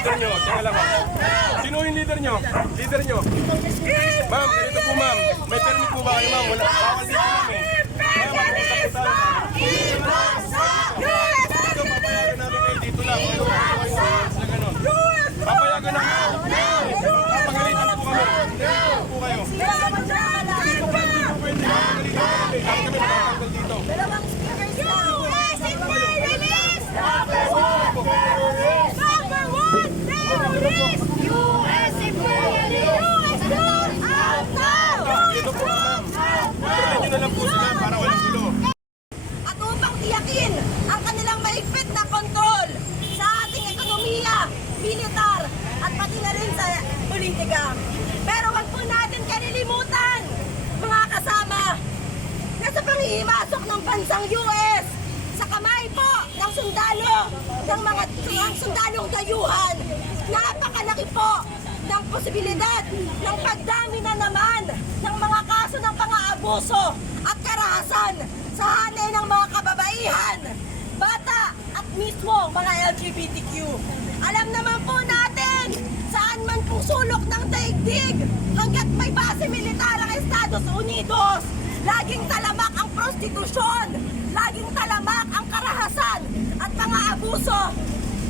leader nyo. Teka lang ha. Sino yung leader nyo? Leader nyo. Ma'am, ganito po ma'am. May permit po ba kayo ma'am? Wala. Bawal dito ma'am eh. Na lang po sila para walang gulo. at upang tiyakin ang kanilang mahigpit na kontrol sa ating ekonomiya, militar, at pati na rin sa politika. Pero wag po natin kalilimutan, mga kasama, na sa panghihimasok ng bansang US, sa kamay po ng sundalo, ng mga ng sundalong dayuhan, napakalaki po ng posibilidad ng pagdami na naman ng mga pang-aabuso at karahasan sa hanay ng mga kababaihan, bata at mismo mga LGBTQ. Alam naman po natin saan man po sulok ng daigdig hanggat may base militar ang Estados Unidos. Laging talamak ang prostitusyon, laging talamak ang karahasan at mga abuso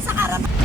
sa karapatan.